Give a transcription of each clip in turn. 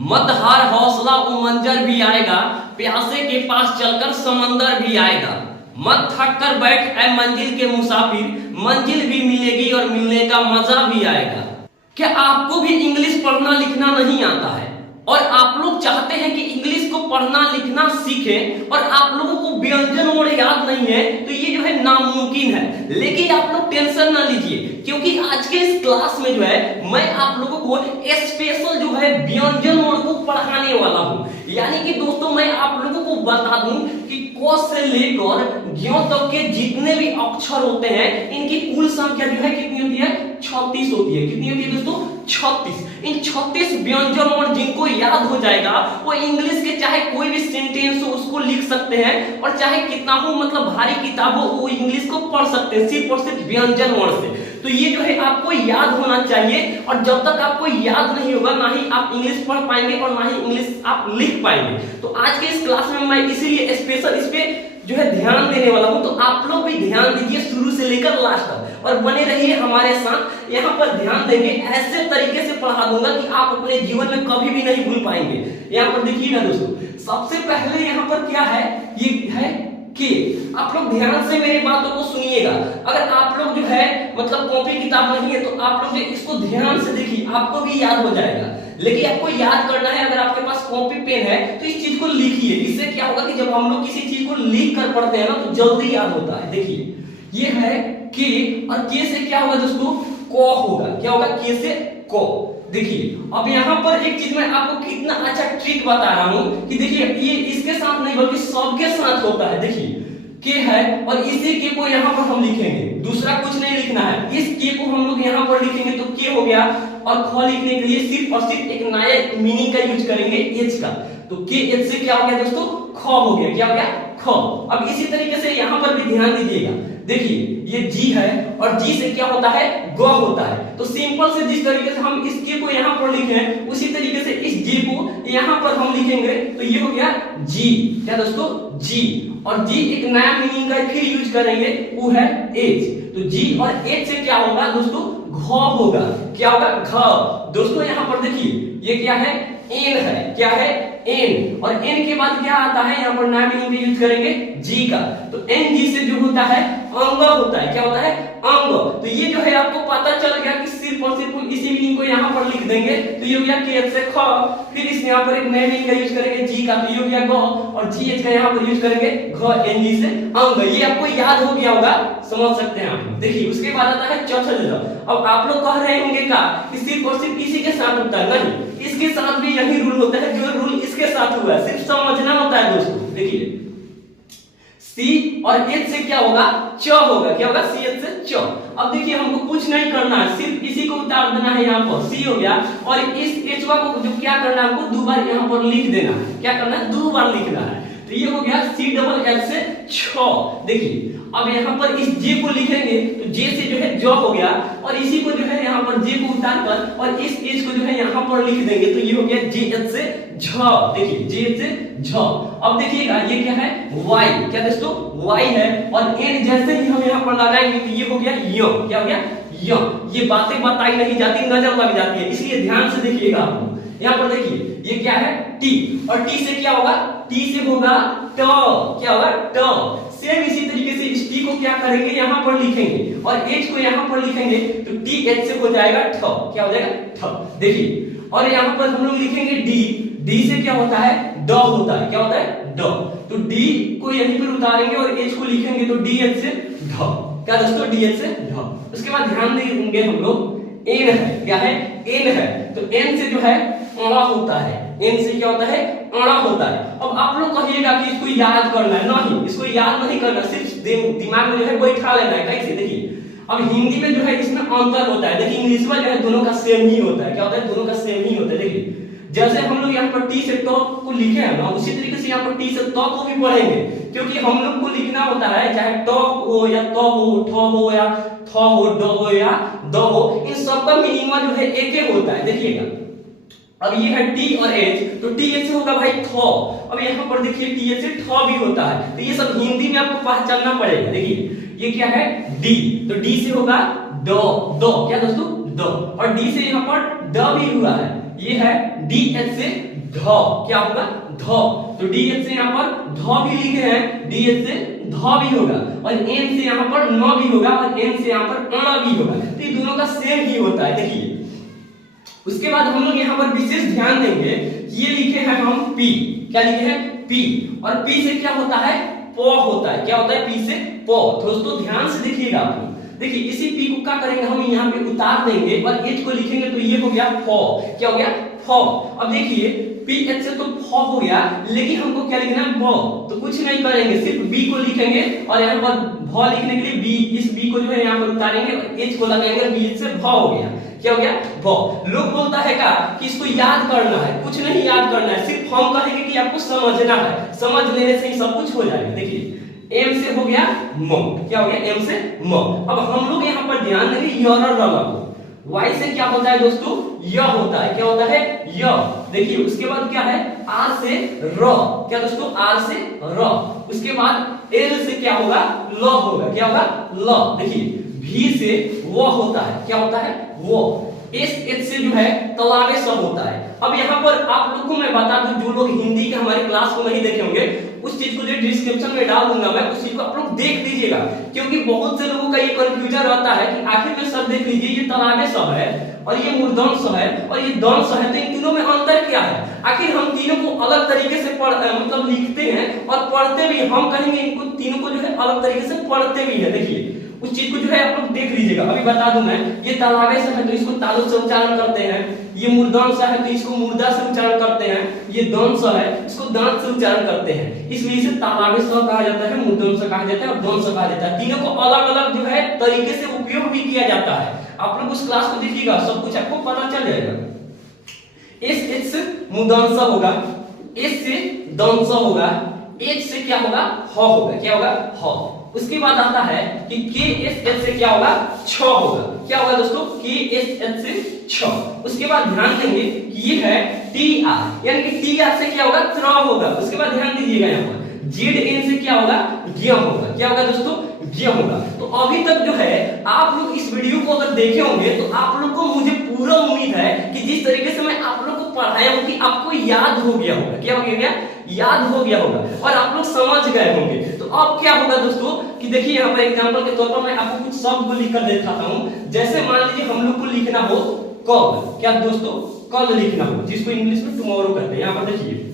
मत हार हौसला वो मंजर भी आएगा, प्यासे के पास चलकर समंदर भी आएगा। मत थक कर बैठ ऐ मंजिल के मुसाफिर, मंजिल भी मिलेगी और मिलने का मजा भी आएगा। क्या आपको भी इंग्लिश पढ़ना लिखना नहीं आता है और आप लोग चाहते हैं कि इंग्लिश को पढ़ना लिखना सीखें और आप लोगों को व्यंजन वर्ड याद नहीं है, तो ये जो है नामुमकिन है। लेकिन आप लोग टेंशन ना लीजिए, क्योंकि आज के इस क्लास में जो है मैं आप लोगों को स्पेशल जो है व्यंजन वर्ड को पढ़ाने वाला हूं। यानी कि दोस्तों मैं आप लोगों को बता दूं कि क से लेकर ज्ञ तक के जितने भी अक्षर होते हैं इनकी कुल संख्या जो है कितनी होती है, 36 होती है। कितनी होती है दोस्तों, 36। इन 36 व्यंजन वर्ड जिनको याद हो जाएगा वो इंग्लिश के चाहे कोई भी सेंटेंस हो उसको लिख सकते हैं, और चाहे कितना हो मतलब भारी किताब हो वो इंग्लिश को पढ़ सकते हैं सिर्फ और सिर्फ व्यंजन वर्ड से। तो ये जो है आपको याद होना चाहिए, और जब तक आपको याद नहीं होगा ना ही आप इंग्लिश पढ़ पाएंगे और ना ही इंग्लिश आप लिख पाएंगे। तो आज के इस क्लास में मैं इसीलिए स्पेशल इस पे जो है ध्यान देने वाला हूं। तो आप लोग भी ध्यान दीजिए शुरू से लेकर लास्ट तक और बने रहिए हमारे साथ। यहाँ पर ध्यान देंगे, ऐसे तरीके से पढ़ा दूंगा कि आप अपने जीवन में कभी भी नहीं भूल पाएंगे। यहाँ पर देखिए ना दोस्तों, सबसे पहले यहाँ पर क्या है, ये है कि आप लोग ध्यान से मेरी बातों को सुनिएगा। अगर आप लोग जो है मतलब कॉपी किताब नहीं है तो आप लोग जो इसको ध्यान से देखिए, आपको भी याद हो जाएगा। लेकिन आपको याद करना है, अगर आपके पास कॉपी पेन है तो इस चीज को लिखिए। इससे क्या होगा कि जब हम लोग किसी चीज को लिख कर पढ़ते हैं ना तो जल्दी याद होता है। देखिए ये है के, और के से क्या होगा दोस्तों, को होगा। क्या होगा, के से को। देखिए अब यहाँ पर एक चीज मैं आपको कितना अच्छा ट्रिक बता रहा हूँ कि देखिए ये इसके साथ नहीं बल्कि सबके साथ होता है। देखिए के है और इसी के को यहाँ पर हम लिखेंगे, दूसरा कुछ नहीं लिखना है। इस के को हम लोग यहाँ पर लिखेंगे तो के हो गया, और ख लिखने के लिए सिर्फ और सिर्फ एक नया मीनिंग का यूज करेंगे एच का। तो के एच से क्या हो गया दोस्तों, ख हो गया। क्या हो गया, ख। अब इसी तरीके से यहाँ पर भी ध्यान दीजिएगा। देखिए ये जी है और जी से क्या होता है, ग होता है। तो सिंपल से जिस तरीके से हम इस के को यहाँ पर लिखे हैं उसी तरीके से इस जी को यहाँ पर हम लिखेंगे तो ये हो गया जी। क्या दोस्तों, जी। और जी एक नया मीनिंग का फिर यूज करेंगे, वो है एज। तो जी और एज से क्या होगा दोस्तों, घ होगा। क्या होगा, घ। दोस्तों यहाँ पर देखिए ये क्या है, एन है। क्या है, एन। और एन के बाद क्या आता है, यहाँ पर नया मीनिंग यूज करेंगे जी का। तो एन जी से जो होता है अंग होता है। क्या होता है, अंग। तो ये जो है आपको पता चल गया कि सिर्फ और सिर्फ इसी मीनिंग को यहाँ पर लिख देंगे तो ये हो गया के से ख। फिर इस यहाँ पर एक नए मीनिंग का यूज करेंगे जी का, तो ये हो गया ग। और जी एच का यहाँ पर यूज करेंगे घ, एन जी से अंग। ये आपको याद हो गया होगा, समझ सकते हैं आप। देखिए उसके बाद आता है चौथा जगह। अब आप लोग कह रहे होंगे का कि सिर्फ और सिर्फ इसी के साथ होता है, नहीं, इसके साथ भी यही रूल होता है जो रूल इसके साथ हुआ है, सिर्फ समझना होता है दोस्तों। देखिए सी और एच से क्या होगा, च होगा। क्या होगा, सी एच से च। अब देखिए हमको कुछ नहीं करना है, सिर्फ इसी को उतार देना है। यहाँ पर सी हो गया और इस एच को जो क्या करना है, हमको दो बार यहाँ पर लिख देना है। क्या करना है, दो बार लिखना है। तो ये हो गया सी डबल एच से छ। देखिए अब यहाँ पर इस जे को लिखेंगे तो जे से जो है ज हो गया, और इसी को जो है यहाँ पर जे को उतार कर और इस एच को जो है यहाँ पर लिख देंगे तो ये हो गया जे एच से झ। देखिए जे एच से झ। अब देखिएगा ये क्या है, वाई। क्या दोस्तों, वाई है। और एन जैसे ही हम यहाँ पर लगाएंगे तो ये हो गया य। क्या हो गया, य। ये बातें बताई नहीं जाती, नजर लग जाती है, इसलिए ध्यान से देखिएगा आप। यहाँ पर देखिए ये क्या है, टी। और टी से क्या होगा, टी से होगा ट। क्या होगा, ट। सेम इसी तरीके से इस टी को क्या करेंगे, यहाँ पर लिखेंगे और एच को यहाँ पर लिखेंगे तो टी एच से हो जाएगा ठ। क्या हो जाएगा, ठ। देखिए और यहाँ पर हम लोग लिखेंगे डी। डी से क्या होता है, ड होता है। क्या होता है, ड। तो डी को यहीं पर उतारेंगे और एच को लिखेंगे तो डी एच से ढ। क्या दोस्तों, डी एच से ढ। उसके बाद ध्यान देंगे हम लोग, एन है। क्या है, एन है। तो एन से जो है अड़ा होता है। एन से क्या होता है, अड़ा होता है। अब आप लोग कहिएगा कि इसको याद करना है, नहीं, इसको याद नहीं करना, सिर्फ दिमाग में जो है बैठा लेना है। कैसे, देखिए अब हिंदी में जो है इसमें अंतर होता है, देखिए इंग्लिश में जो है दोनों का सेम ही होता है। क्या होता है, दोनों का सेम ही होता है। देखिए जैसे हम लोग यहाँ पर टी से ट को लिखे हैं ना, उसी तरीके से यहाँ पर टी से त को भी पढ़ेंगे, क्योंकि हम लोग को लिखना होता है चाहे ट हो या त हो, ठ हो या थ हो, ड हो या द हो, इन सबका मीनिंग जो है एक ही होता है। देखिएगा अब ये है टी और एच, तो टी एच से होगा भाई थ। अब यहाँ पर देखिए टी एच से ठ भी होता है, तो ये सब हिंदी में आपको पहचानना पड़ेगा। देखिए ये क्या है, डी। तो डी से होगा ड। द। क्या दोस्तों, द। और डी से यहाँ पर ड भी हुआ है। ये है DH से ध, क्या होगा ध, तो DH से यहाँ पर ध भी लिखे हैं, DH से ध भी होगा, और N से यहाँ पर न भी होगा, और N से यहाँ पर अण भी होगा, तो ये दोनों का सेम ही होता है। देखिए उसके बाद हम लोग यहाँ पर विशेष ध्यान देंगे, ये लिखे हैं हम P, क्या लिखे हैं P, और P से क्या होता है प होता है, क्या होता है P से प। दोस्तों ध्यान से देखिएगा आप लोग, देखिए इसी P को क्या करेंगे हम यहाँ पे उतार देंगे और H को लिखेंगे, तो ये हो गया फ, क्या हो गया फ। अब देखिए PH से तो फ हो गया, लेकिन हमको क्या लिखना है भ, तो कुछ नहीं करेंगे, सिर्फ B को लिखेंगे और यहाँ पर भ लिखने के लिए B, इस B को जो है यहाँ पर उतारेंगे और H को लगाएंगे, BH से भ हो गया, क्या हो गया भ। लोग बोलता है क्या कि इसको याद करना है, कुछ नहीं याद करना है, सिर्फ हम कहेंगे कि आपको समझना है, समझ लेने से ही सब कुछ हो जाएगा। देखिए M से हो गया म, क्या हो गया M से म। अब हम लोग यहाँ पर ध्यान देंगे य Y से क्या होता है दोस्तों य होता है, क्या होता है य। देखिए उसके बाद क्या है R से र, क्या दोस्तों R से र। उसके बाद L से क्या होगा ल होगा, क्या होगा ल। देखिए V से वो होता है, क्या होता है वो। SH से जो है तलावे स होता है। अब यहाँ पर आप लोगों को मैं बता दूं, जो लोग हिंदी के हमारे क्लास को नहीं देखे होंगे, उस चीज को जो डिस्क्रिप्शन में डाल दूंगा मैं, उस चीज को आप लोग देख लीजिएगा, क्योंकि बहुत से लोगों का ये कंफ्यूजन रहता है कि आखिर में सर देख लीजिए ये तलावे स है और ये मूर्धन्य स है और ये दंड स है, तो इन तीनों में अंतर क्या है। आखिर हम तीनों को अलग तरीके से मतलब लिखते हैं और पढ़ते भी, हम कहेंगे इनको तीनों को जो है अलग तरीके से पढ़ते भी है। देखिए उस चीज को जो है आप लोग देख लीजिएगा। अभी बता दूं मैं, ये तलावे से है तो इसको तालु से उच्चारण करते हैं, ये मूर्धन्य स है तो इसको मूर्धा से उच्चारण करते हैं, ये दंड स है इसको दांत से उच्चारण करते हैं, इसलिए इसे तलावे स कहा जाता है, मूर्धन्य स कहा जाता है और दंड स कहा जाता है। तीनों को अलग अलग जो है तरीके से उपयोग भी किया जाता है। आप लोग उस क्लास को देखिएगा, सब कुछ आपको पता चल जाएगा। एस से मूर्धन्य स होगा, एस से दंड स होगा, एच से क्या होगा ह होगा, क्या होगा ह। उसके बाद आता है कि के एस एच से क्या होगा छ होगा, क्या होगा दोस्तों के एस एच से छ। उसके बाद ध्यान देंगे कि ये है टी आर, यानी कि टी आर से क्या होगा त्र होगा। उसके बाद ध्यान दीजिएगा यहाँ पर जेड एन से क्या होगा ज्ञ होगा, क्या होगा दोस्तों ज्ञ होगा। तो अभी तक जो है आप लोग इस वीडियो को अगर देखे होंगे तो आप लोग को मुझे पूरा उम्मीद है कि जिस तरीके से मैं आप लोग को पढ़ाया हूं कि आपको याद हो गया होगा, क्या हो गया याद हो गया होगा और आप लोग समझ गए होंगे। तो अब क्या होगा दोस्तों कि देखिए यहाँ पर एग्जांपल के तौर पर मैं आपको कुछ शब्द लिख कर दिखाता हूं। जैसे मान लीजिए हम लोग को लिखना हो कल, क्या दोस्तों कल लिखना हो, जिसको इंग्लिश में टुमारो कहते हैं। यहाँ पर देखिए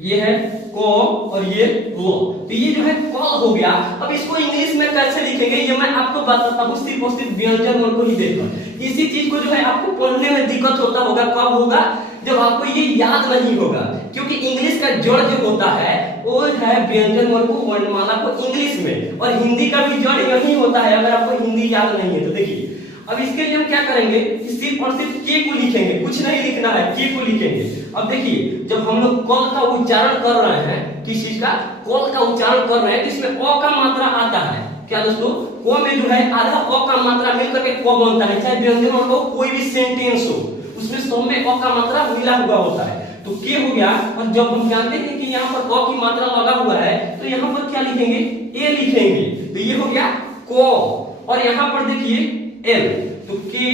ये है को और ये लो, तो ये जो है कल हो गया। अब इसको इंग्लिश में कैसे लिखेंगे ये मैं आपको बताता हूँ, सिर्फ और सिर्फ व्यंजन वर्ग को ही देखकर। इसी चीज को जो है आपको पढ़ने में दिक्कत होता होगा, कब होगा जब आपको ये याद नहीं होगा, क्योंकि इंग्लिश का जड़ जो होता है वो है व्यंजन वर्ग को वर्णमाला को इंग्लिश में, और हिंदी का भी जड़ यही होता है अगर आपको हिंदी याद नहीं है तो। देखिए अब इसके लिए हम क्या करेंगे, सिर्फ और सिर्फ के को लिखेंगे, कुछ नहीं लिखना है, के को लिखेंगे। अब देखिए जब हम लोग कल का उच्चारण कर रहे हैं, किस चीज का कल का उच्चारण कर रहे हैं, तो इसमें अ का मात्रा आता है, क्या दोस्तों को में जो है आधा अ का मात्रा मिलकर के क बनता है। चाहे व्यंजन वर्ग हो कोई भी सेंटेंस हो उसमें सब में अ का मात्रा मिला हुआ होता है, तो के हो गया। और जब हम जानते हैं कि यहाँ पर अ की मात्रा लगा हुआ है तो यहाँ पर क्या लिखेंगे ए लिखेंगे, तो ये हो गया को। और यहाँ पर देखिए एल, तो के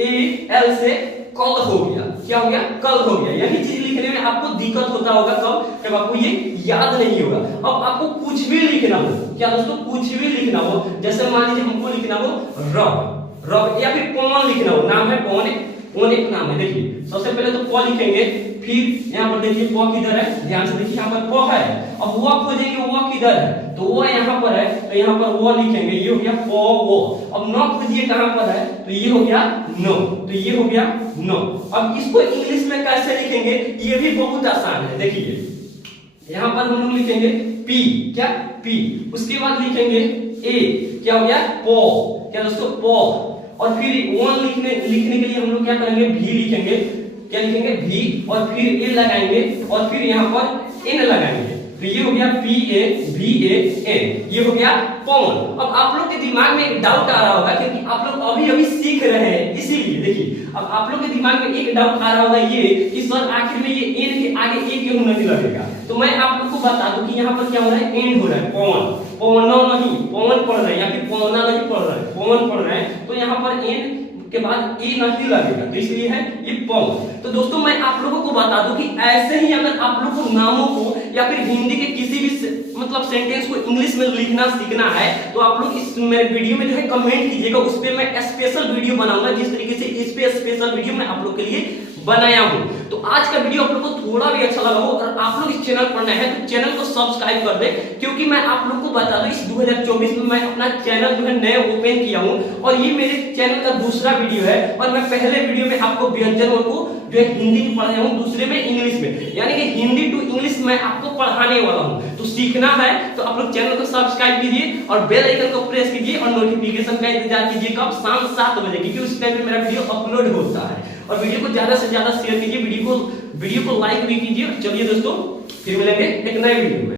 ए एल से कल हो गया, क्या हो गया कल हो गया। यही चीज लिखने में आपको दिक्कत होता होगा कब, जब आपको ये याद नहीं होगा। अब आपको कुछ भी लिखना हो, क्या दोस्तों कुछ भी लिखना हो, जैसे मान लीजिए हमको लिखना हो रब, रब या फिर पवन लिखना हो, नाम है पवन, पवन एक नाम है। देखिए सबसे पहले तो प लिखेंगे, फिर यहाँ पर देखिए प किधर है, ध्यान से देखिए यहाँ पर प है। अब वो खोजेंगे वो किधर है, तो वो यहाँ पर है, तो यहाँ पर वो लिखेंगे, ये हो गया प वो। अब न खोजिए कहाँ पर है, तो ये हो गया नो, तो ये हो गया नो। अब इसको इंग्लिश में कैसे लिखेंगे ये भी बहुत आसान है। देखिए यहाँ पर हम लोग लिखेंगे पी, क्या पी, उसके बाद लिखेंगे ए, क्या हो गया पो, क्या दोस्तों पो। और फिर वन लिखने के लिए हम लोग क्या करेंगे भी लिखेंगे, क्या लिखेंगे भी, और फिर ए लगाएंगे और फिर यहाँ पर एन लगाएंगे, तो ये हो गया पी ए भी ए एन, ये हो गया पवन। अब आप लोग के दिमाग में एक डाउट आ रहा होगा क्योंकि आप लोग अभी अभी सीख रहे हैं, इसीलिए देखिए अब आप लोग के दिमाग में एक डाउट आ रहा होगा ये कि सर आखिर में ये एन के आगे ए क्यों नहीं लगेगा। तो मैं आप लोग को बता दूं कि यहाँ पर क्या हो रहा है एन हो रहा है, पवन, पवना नहीं पवन पढ़ रहे हैं या फिर पवना नहीं पढ़ रहे हैं, पवन पढ़ रहे हैं, तो यहाँ पर एन के बाद ए नहीं लगेगा, तो इसलिए है ये पोंग। तो दोस्तों मैं आप लोगों को बता दूं कि ऐसे ही अगर आप लोगों को नामों को या फिर हिंदी के किसी भी मतलब सेंटेंस को इंग्लिश में लिखना सीखना है तो आप लोग इस मेरे वीडियो में जो है कमेंट कीजिएगा, उस पे मैं स्पेशल वीडियो बनाऊंगा, जिस तरीके से इस पे स्पेशल वीडियो मैं आप लोग के लिए बनाया हूं। तो आज का वीडियो आप लोग को थोड़ा भी अच्छा लगा हो और आप लोग इस चैनल पर नए हैं तो चैनल को सब्सक्राइब कर दें, क्योंकि मैं आप लोग को बता दूं इस 2024 में मैं अपना चैनल जो है नए ओपन किया हूं और ये मेरे चैनल का दूसरा वीडियो है। और मैं पहले वीडियो में आपको व्यंजनों को जो है हिंदी में पढ़ाया हूं, दूसरे में इंग्लिश में, यानी कि हिंदी टू इंग्लिश मैं आपको पढ़ाने वाला हूं। तो सीखना है तो आप लोग चैनल को सब्सक्राइब कीजिए और बेल आइकन को प्रेस कीजिए और नोटिफिकेशन का इंतजार कीजिए कब शाम 7 बजे, क्योंकि उस टाइम पे मेरा वीडियो अपलोड होता है। और वीडियो को ज्यादा से ज्यादा शेयर कीजिए, वीडियो को लाइक भी कीजिए। चलिए दोस्तों फिर मिलेंगे एक नए वीडियो में।